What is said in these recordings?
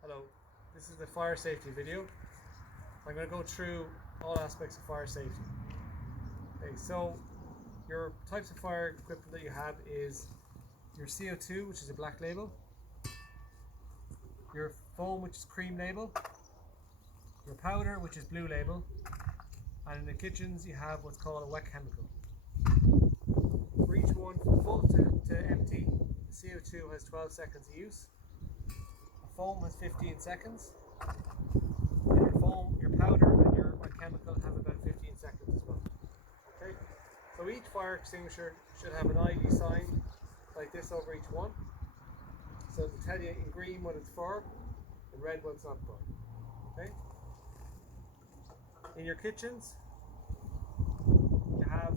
Hello, this is the fire safety video. I'm going to go through all aspects of fire safety. Okay, so your types of fire equipment that you have is your CO2, which is a black label, your foam, which is cream label, your powder, which is blue label, and in the kitchens you have what's called a wet chemical. For each one, from full to empty, the CO2 has 12 seconds of use, the foam has 15 seconds, and your powder and your wet chemical have about 15 seconds as well. Okay, so each fire extinguisher should have an ID sign like this over each one, so to tell you in green what it's for, in red what it's not for. Okay, in your kitchens you have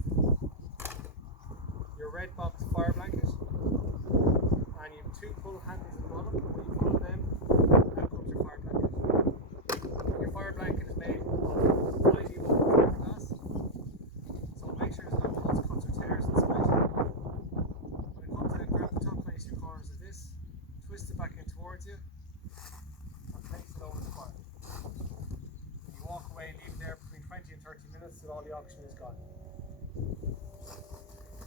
your red box fire blanket, and you have two pull handles at the bottom. When you pull them, out comes your fire blanket. And your fire blanket is made of mighty fiberglass, so make sure there's no holes, cuts or tears inside. When it comes out, grab the top 22 corners of this, twist it back in towards you, and place it over the fire. And you walk away and leave it there between 20 and 30 minutes till all the oxygen is gone.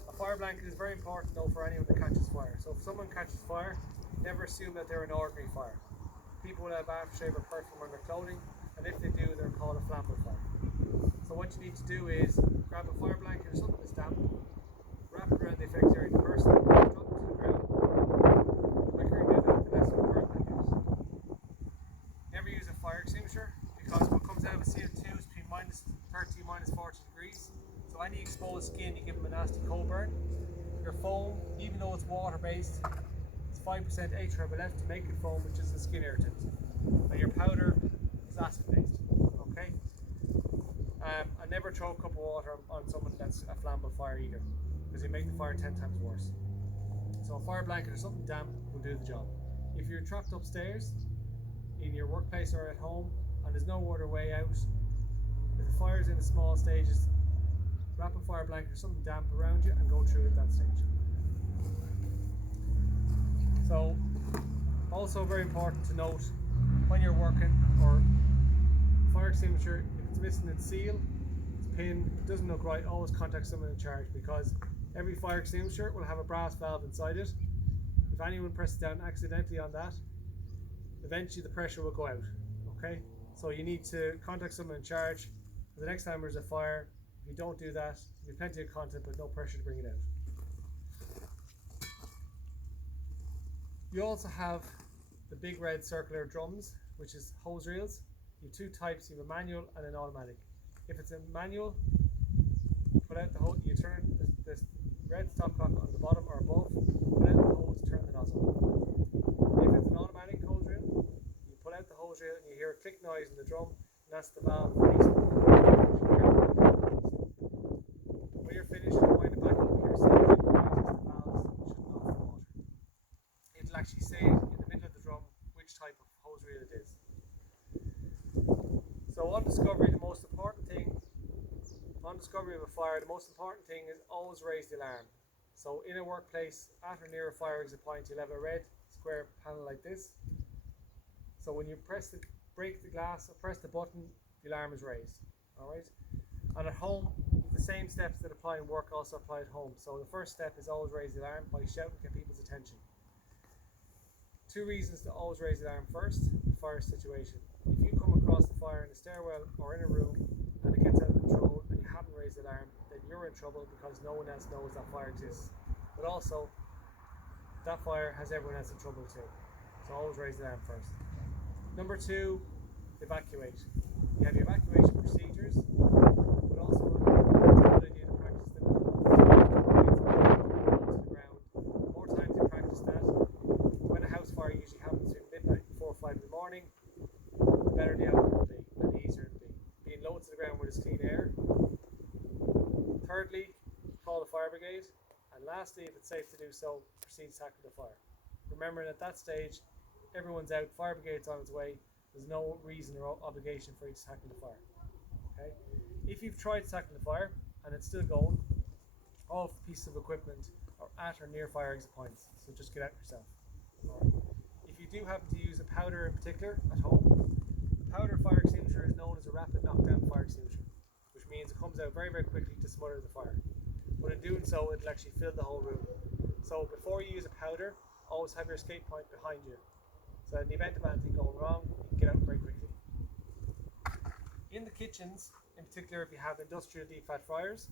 A fire blanket is very important though for anyone that catches fire. So if someone catches fire, never assume that they're an ordinary fire. People will have aftershave or perfume on their clothing, and if they do, they're called a flammable fire. So what you need to do is grab a fire blanket or something that's damp, wrap it around the affected area of the person, drop it to the ground. The quicker you do that, the less of a burn that is. Never use a fire extinguisher, because what comes out of a CO2 is between minus 30 and minus 40 degrees. So any exposed skin, you give them a nasty cold burn. Your foam, even though it's water based, it's 5% H-rub left to make it foam, which is a skin irritant. And your powder is acid based. Okay. And never throw a cup of water on someone that's a flammable fire either, because you make the fire 10 times worse. So a fire blanket or something damp will do the job. If you're trapped upstairs in your workplace or at home and there's no other way out, if the fire's in the small stages, wrap a fire blanket or something damp around you and go through at that stage. So, also very important to note when you're working, or fire extinguisher, if it's missing its seal, its pin, if it doesn't look right, always contact someone in charge, because every fire extinguisher will have a brass valve inside it. If anyone presses down accidentally on that, eventually the pressure will go out. Okay, so you need to contact someone in charge. The next time there's a fire, if you don't do that, you'll have plenty of content but no pressure to bring it out. You also have the big red circular drums, which is hose reels. You have two types, you have a manual and an automatic. If it's a manual, you put out the hose, you turn this red stopcock on the bottom or above, put out the hose, turn the nozzle. If it's an automatic hose reel, you pull out the hose reel and you hear a click noise in the drum, and that's the valve releasing. When you're finished, you wind it back up here, same thing rises the valves, shutting off the water. It'll actually say in the middle of the drum which type of hose reel it is. So on discovery, the most important thing, on discovery of a fire, the most important thing is always raise the alarm. So in a workplace, at or near a fire exit point, you'll have a red square panel like this. So when you break the glass or press the button, the alarm is raised. Alright? And at home, the same steps that apply in work also apply at home. So the first step is always raise the alarm by shouting to get people's attention. Two reasons to always raise the alarm. First, the fire situation. If you come across the fire in a stairwell or in a room and it gets out of control and you haven't raised the alarm, then you're in trouble because no one else knows that fire exists. But also, that fire has everyone else in trouble too. So always raise the alarm first. Number two, evacuate. You have your evacuation procedures, but also it's a good idea to practice them at home. To the ground. The more times you practice that, when a house fire usually happens between midnight and 4 or 5 in the morning, the better the outcome will be and the easier it will be. Being low to the ground where there's clean air. Thirdly, call the fire brigade. And lastly, if it's safe to do so, proceed to tackle the fire. Remembering at that stage, everyone's out, fire brigade's on its way, there's no reason or obligation for you to tackle the fire. Okay? If you've tried to tackle the fire and it's still going, all pieces of equipment are at or near fire exit points, so just get out yourself. Alright? If you do happen to use a powder in particular at home, the powder fire extinguisher is known as a rapid knockdown fire extinguisher, which means it comes out very, very quickly to smother the fire. But in doing so, it'll actually fill the whole room. So before you use a powder, always have your escape point behind you. So in the event of anything going wrong, you can get out very quickly. In the kitchens, in particular if you have industrial deep fat fryers,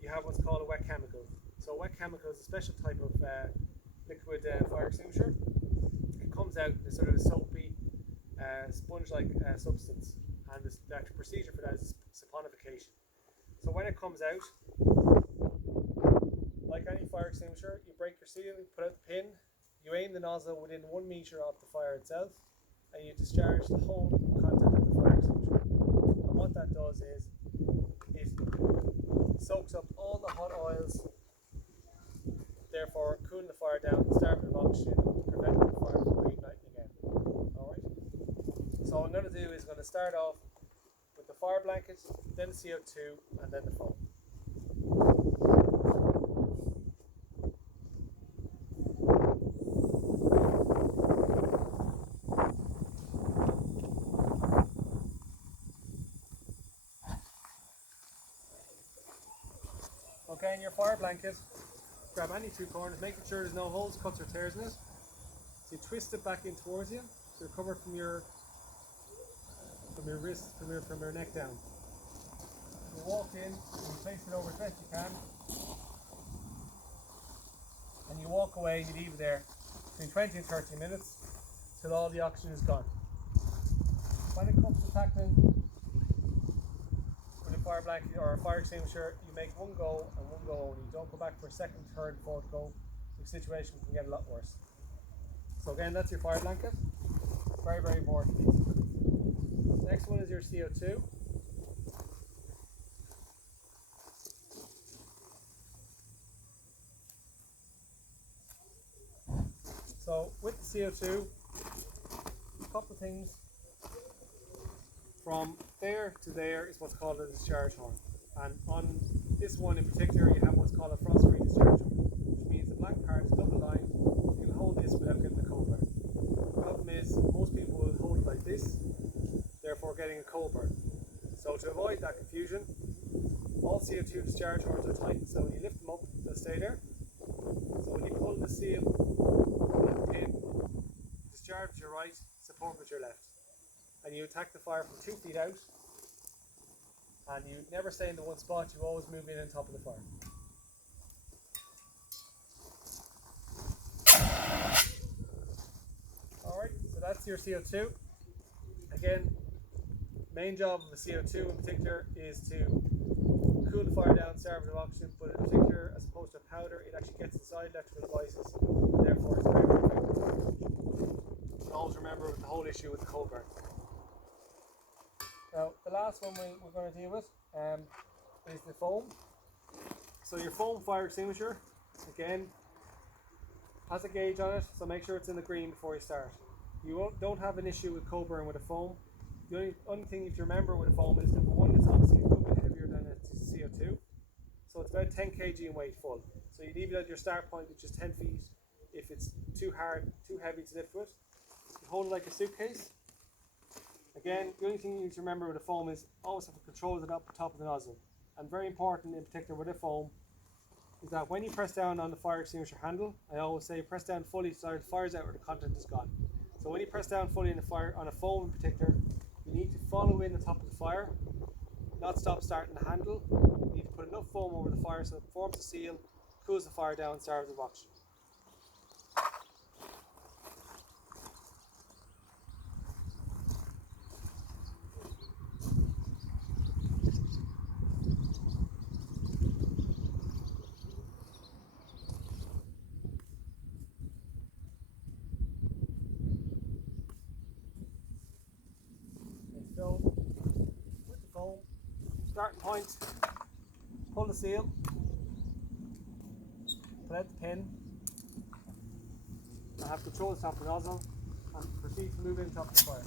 you have what's called a wet chemical. So a wet chemical is a special type of liquid fire extinguisher. It comes out in a sort of a soapy, sponge-like substance, and the actual procedure for that is saponification. So when it comes out, like any fire extinguisher, you break your seal, you put out the pin, you aim the nozzle within 1 meter of the fire itself, and you discharge the whole content of the fire extinguisher. And what that does is it soaks up all the hot oils, therefore cooling the fire down, starving of oxygen, preventing the fire from reigniting again. Alright? So what I'm going to do is going to start off with the fire blanket, then the CO2, and then the foam. Okay, in your fire blanket, grab any two corners, making sure there's no holes, cuts or tears in it. So you twist it back in towards you, so you're covered from your wrist, from your neck down. You walk in, and you place it over as best you can, and you walk away and you leave it there between 20 and 30 minutes till all the oxygen is gone. When it comes to tackling with a fire blanket or a fire extinguisher, you make one go and one go only. Don't go back for a second, third, fourth go. The situation can get a lot worse. So again, that's your fire blanket. Very, very important. Next one is your CO2. So with the CO2, a couple of things. From there to there is what's called a discharge horn. And on this one in particular, you have what's called a frost-free discharge horn, which means the black part is double lined. You can hold this without getting a cold burn. The problem is most people will hold it like this, therefore getting a cold burn. So to avoid that confusion, all CO2 discharge horns are tightened, so when you lift them up, they'll stay there. So when you pull the seal, pull the pin, discharge with your right, support with your left. And you attack the fire from 2 feet out, and you never stay in the one spot, you always move in on top of the fire. Alright, so that's your CO2. Again, main job of the CO2 in particular is to cool the fire down, starve it of oxygen, but in particular, as opposed to a powder, it actually gets inside electrical devices, therefore it's very, very effective. And always remember the whole issue with the cold burn. Now, the last one we're going to deal with is the foam. So your foam fire extinguisher, again, has a gauge on it, so make sure it's in the green before you start. You don't have an issue with cold burn with a foam. The only thing you have to remember with a foam is number one, it's obviously a little bit heavier than a CO2. So it's about 10 kg in weight full. So you leave it at your start point, which is 10 feet. If it's too hard, too heavy to lift with, you hold it like a suitcase. Again, the only thing you need to remember with a foam is always have a control at the top of the nozzle. And very important in particular with a foam is that when you press down on the fire extinguisher handle, I always say press down fully so the fire's out or the content is gone. So when you press down fully on a foam in particular, you need to follow in the top of the fire, not stop starting the handle. You need to put enough foam over the fire so it forms a seal, cools the fire down, starves of oxygen. So, with the foam, starting point, pull the seal, pull out the pin, and have control of the top of the nozzle, and proceed to move in top of the fire.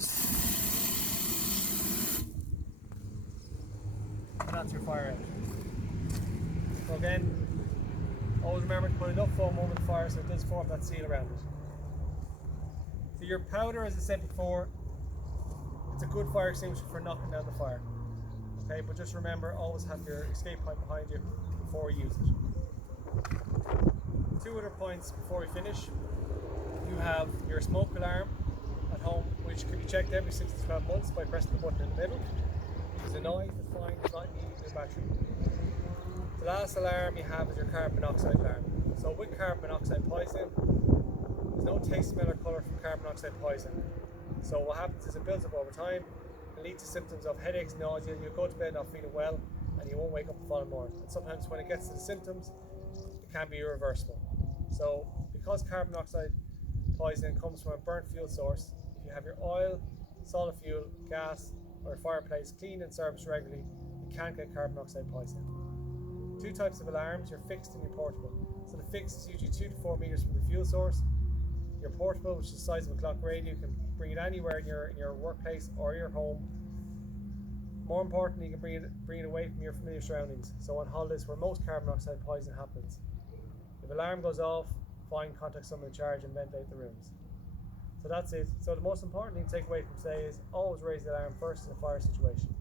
And that's your fire out. So again, always remember to put enough foam over the fire so it does form that seal around it. your powder, as I said before, it's a good fire extinguisher for knocking down the fire. Okay, but just remember, always have your escape pipe behind you before you use it. Two other points before we finish. You have your smoke alarm at home, which can be checked every 6 to 12 months by pressing the button in the middle. Use a noise to find it's not needing a battery. The last alarm you have is your carbon monoxide alarm. So with carbon monoxide poisoning, there's no taste, smell or colour from carbon monoxide poisoning. So what happens is it builds up over time and leads to symptoms of headaches, nausea, and you'll go to bed not feeling well and you won't wake up the following morning. And sometimes when it gets to the symptoms, it can be irreversible. So because carbon monoxide poisoning comes from a burnt fuel source, if you have your oil, solid fuel, gas or fireplace cleaned and serviced regularly, you can't get carbon monoxide poisoning. Two types of alarms, your fixed and your portable. So the fixed is usually 2 to 4 meters from the fuel source. Your portable, which is the size of a clock radio, you can bring it anywhere in your workplace or your home. More importantly, you can bring it away from your familiar surroundings. So on holidays where most carbon monoxide poisoning happens. If alarm goes off, fine, contact someone in charge and ventilate the rooms. So that's it. So the most important thing to take away from today is always raise the alarm first in a fire situation.